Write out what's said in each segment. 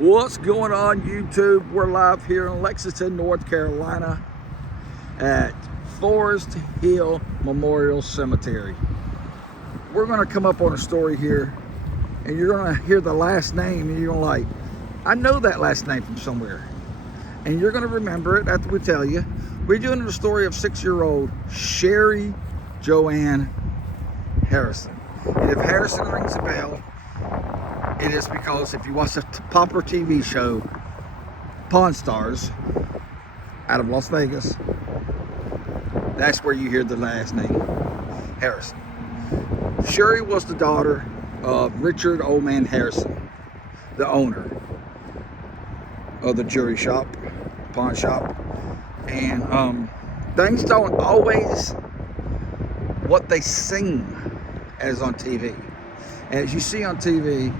What's going on, YouTube? We're live here in Lexington, North Carolina at Forest Hill Memorial Cemetery. We're going to come up on a story here, and you're going to hear the last name, and you're going to like, I know that last name from somewhere. And you're going to remember it after we tell you. We're doing the story of 6-year-old Sherri Joanne Harrison. And if Harrison rings a bell, it is because if you watch the popular TV show Pawn Stars out of Las Vegas, that's where you hear the last name, Harrison. Sherri was the daughter of Richard Old Man Harrison, the owner of the jewelry shop, pawn shop. And things don't always what they seem as on TV. As you see on TV,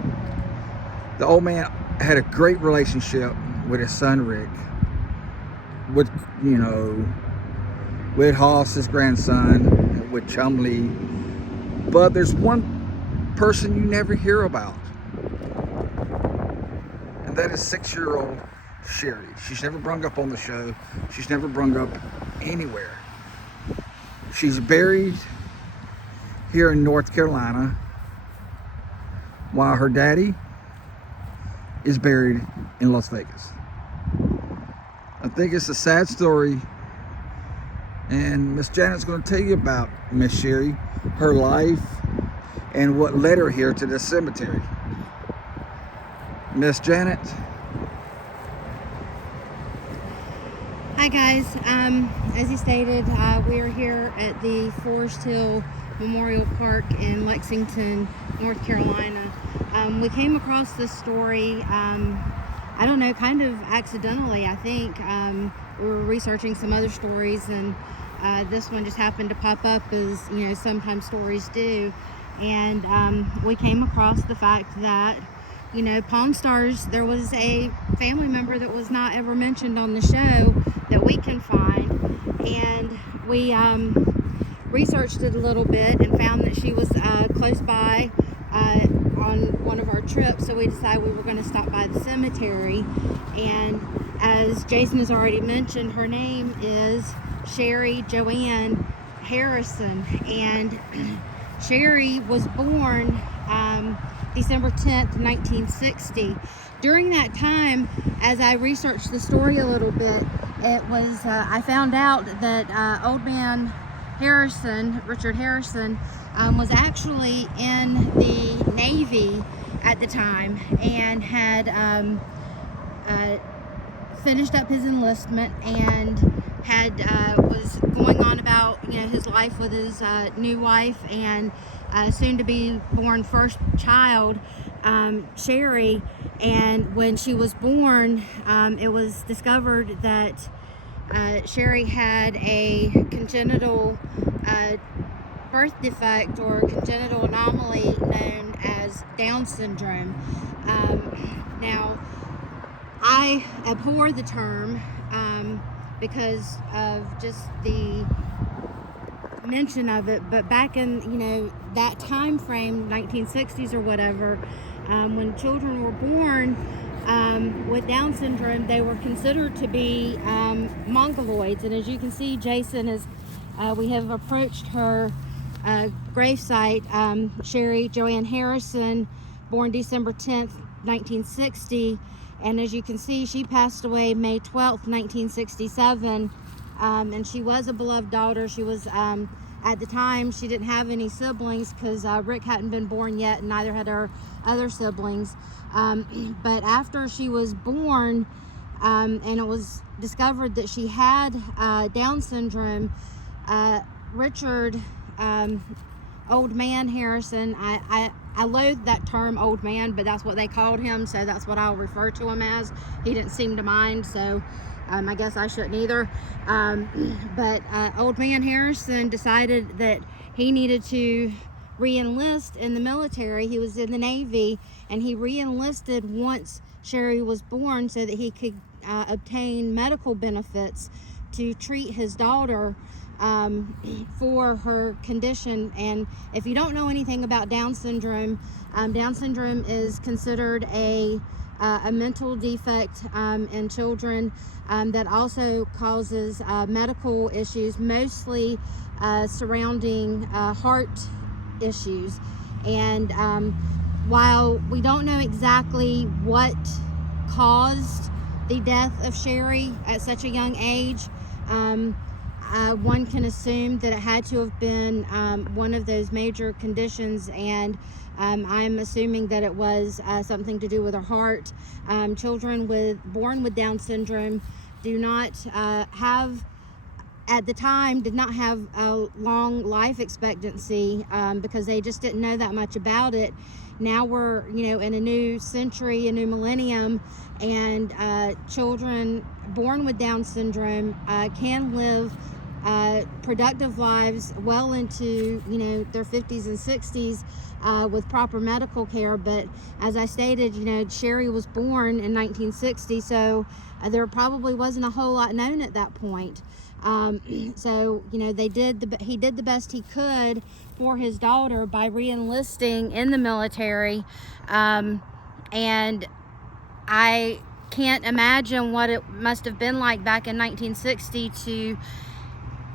the old man had a great relationship with his son Rick, with Hoss, his grandson, with Chumley. But there's one person you never hear about, and that is 6-year-old Sherri. She's never brung up on the show. She's never brung up anywhere. She's buried here in North Carolina, while her daddy is buried in Las Vegas. I think it's a sad story, and Miss Janet's going to tell you about Miss Sherri, her life, and what led her here to this cemetery. Miss Janet. Hi guys, as you stated, we are here at the Forest Hill Memorial Park in Lexington, North Carolina. We came across this story, I don't know, kind of accidentally, I think. We were researching some other stories, and this one just happened to pop up, as sometimes stories do. And we came across the fact that Pawn Stars, there was a family member that was not ever mentioned on the show that we can find, and we researched it a little bit and found that she was close by on one of our trips, so we decided we were going to stop by the cemetery. And as Jason has already mentioned, her name is Sherri Joanne Harrison, and Sherri was born December 10th, 1960. During that time, as I researched the story a little bit, it was I found out that Old Man Harrison, Richard Harrison, was actually in the Navy at the time, and had finished up his enlistment, and had was going on about his life with his new wife and soon to be born first child, Sherri. And when she was born, it was discovered that Sherri had a congenital birth defect, or congenital anomaly known as Down syndrome. Now, I abhor the term because of just the mention of it, but back in that time frame, 1960s or whatever, when children were born with Down syndrome, they were considered to be mongoloids. And as you can see, Jason is we have approached her gravesite. Sherri Joanne Harrison, born December 10th, 1960, and as you can see, she passed away May 12th, 1967. And she was a beloved daughter. She was at the time, she didn't have any siblings because Rick hadn't been born yet, and neither had her other siblings. But after she was born, and it was discovered that she had Down syndrome, Richard Old Man Harrison, I loathe that term, old man, but that's what they called him, so that's what I'll refer to him as. He didn't seem to mind, so I guess I shouldn't either. But Old Man Harrison decided that he needed to re-enlist in the military. He was in the Navy, and he re-enlisted once Sherri was born so that he could obtain medical benefits to treat his daughter for her condition. And if you don't know anything about Down syndrome is considered a a mental defect in children that also causes medical issues, mostly surrounding heart issues. And while we don't know exactly what caused the death of Sherri at such a young age, one can assume that it had to have been one of those major conditions, and I'm assuming that it was something to do with her heart. Children born with Down syndrome do not have, at the time, did not have a long life expectancy because they just didn't know that much about it. Now we're, in a new century, a new millennium, and children born with Down syndrome can live productive lives well into, their 50s and 60s with proper medical care. But as I stated, Sherri was born in 1960, so there probably wasn't a whole lot known at that point. So he did the best he could for his daughter by re-enlisting in the military, and I can't imagine what it must have been like back in 1960 to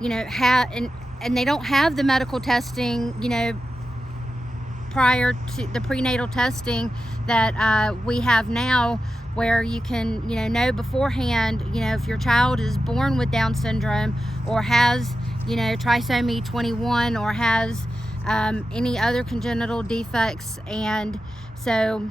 have, and they don't have the medical testing prior to the prenatal testing that we have now, where you can know beforehand if your child is born with Down syndrome or has trisomy 21 or has any other congenital defects. And so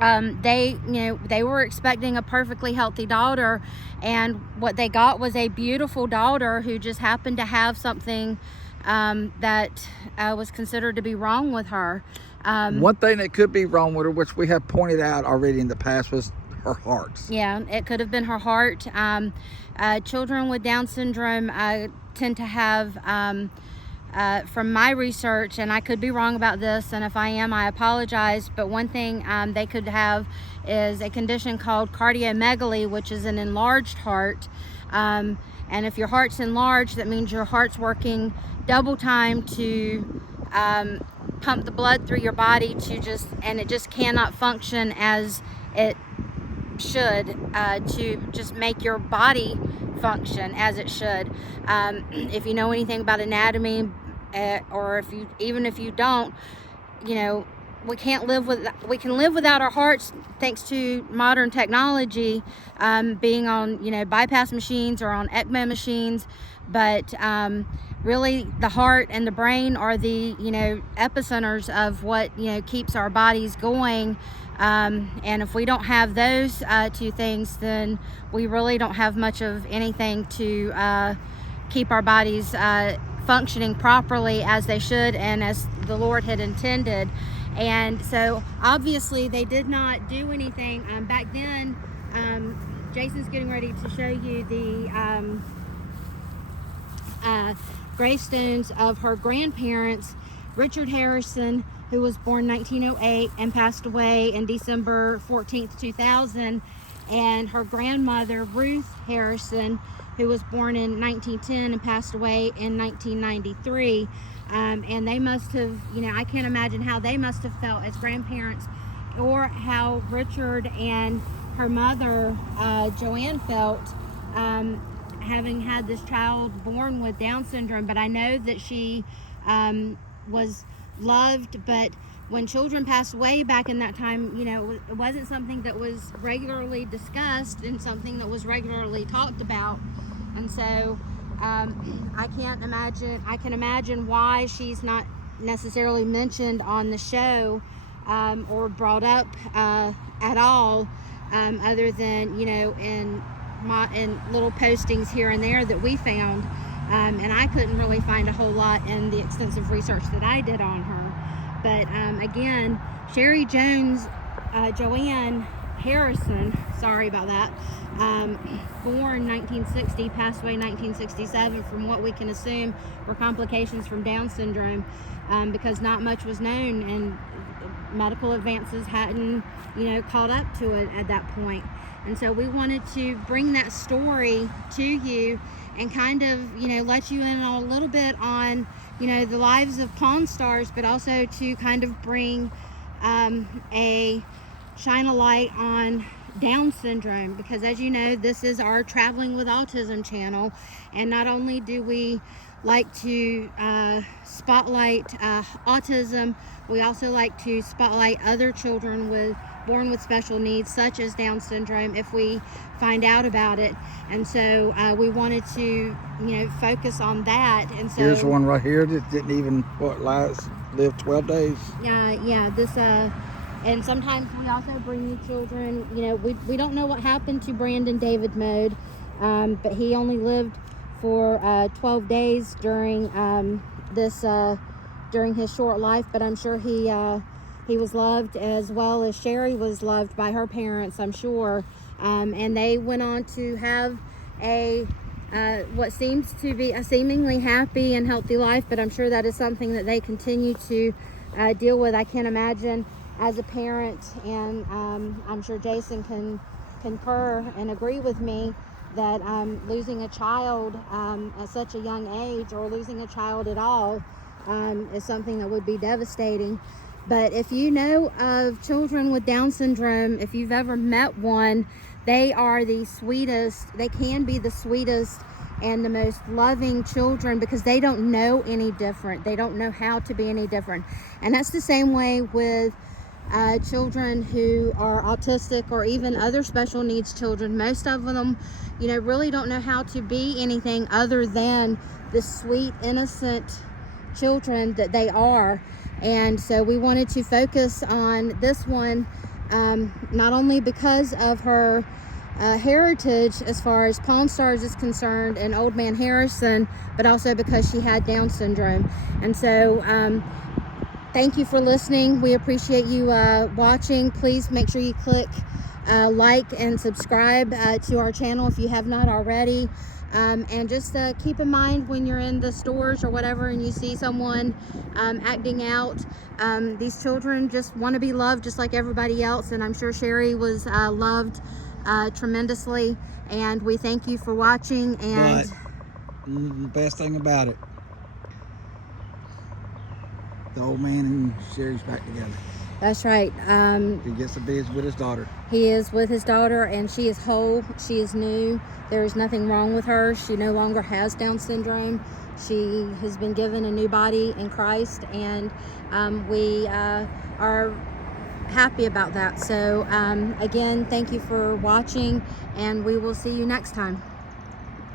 they were expecting a perfectly healthy daughter, and what they got was a beautiful daughter who just happened to have something that was considered to be wrong with her. One thing that could be wrong with her, which we have pointed out already in the past, was her heart. Yeah, it could have been her heart. Children with Down syndrome tend to have, from my research, and I could be wrong about this, and if I am, I apologize, but one thing they could have is a condition called cardiomegaly, which is an enlarged heart. And if your heart's enlarged, that means your heart's working double time to pump the blood through your body and it just cannot function as it should to just make your body function as it should. If you know anything about anatomy, or if you don't, we can live without our hearts thanks to modern technology, being on bypass machines or on ECMO machines, but really the heart and the brain are the epicenters of what keeps our bodies going. And if we don't have those two things, then we really don't have much of anything to keep our bodies functioning properly as they should and as the Lord had intended. And so obviously they did not do anything back then. Jason's getting ready to show you the gravestones of her grandparents, Richard Harrison, who was born 1908 and passed away in December 14th, 2000, and her grandmother, Ruth Harrison, who was born in 1910 and passed away in 1993. And they must have, I can't imagine how they must have felt as grandparents, or how Richard and her mother, Joanne, felt having had this child born with Down syndrome. But I know that she was loved, but when children passed away back in that time, it wasn't something that was regularly discussed and something that was regularly talked about. And so I can imagine why she's not necessarily mentioned on the show or brought up at all, other than in little postings here and there that we found, and I couldn't really find a whole lot in the extensive research that I did on her. But again, Sherri Joanne Harrison, sorry about that, born 1960, passed away 1967, from what we can assume were complications from Down syndrome, because not much was known and medical advances hadn't caught up to it at that point. And so we wanted to bring that story to you and kind of let you in a little bit on the lives of Pawn Stars, but also to kind of bring a shine a light on Down syndrome, because as you know, this is our Traveling with Autism channel, and not only do we like to spotlight autism, we also like to spotlight other children born with special needs such as Down syndrome if we find out about it. And so we wanted to focus on that. And so here's one right here that didn't even live 12 days. Yeah, this and sometimes we also bring you children. We don't know what happened to Brandon David Mode, but he only lived for 12 days during during his short life. But I'm sure he was loved as well as Sherri was loved by her parents, I'm sure. And they went on to have what seems to be a seemingly happy and healthy life, but I'm sure that is something that they continue to deal with. I can't imagine as a parent, and I'm sure Jason can concur and agree with me that losing a child at such a young age, or losing a child at all, is something that would be devastating. But if you know of children with Down syndrome, if you've ever met one, they are the sweetest. They can be the sweetest and the most loving children, because they don't know any different. They don't know how to be any different. And that's the same way with children who are autistic, or even other special needs children. Most of them, really don't know how to be anything other than the sweet, innocent children that they are. And so we wanted to focus on this one, not only because of her heritage as far as Pawn Stars is concerned and Old Man Harrison, but also because she had Down syndrome. And so thank you for listening. We appreciate you watching. Please make sure you click like and subscribe to our channel if you have not already. And just keep in mind when you're in the stores or whatever and you see someone acting out, these children just want to be loved just like everybody else. And I'm sure Sherri was loved tremendously. And we thank you for watching. And the best thing about it, the old man and Sherri's back together. That's right. He gets to be with his daughter. He is with his daughter, and she is whole. She is new. There is nothing wrong with her. She no longer has Down syndrome. She has been given a new body in Christ, and we are happy about that. So again, thank you for watching, and we will see you next time.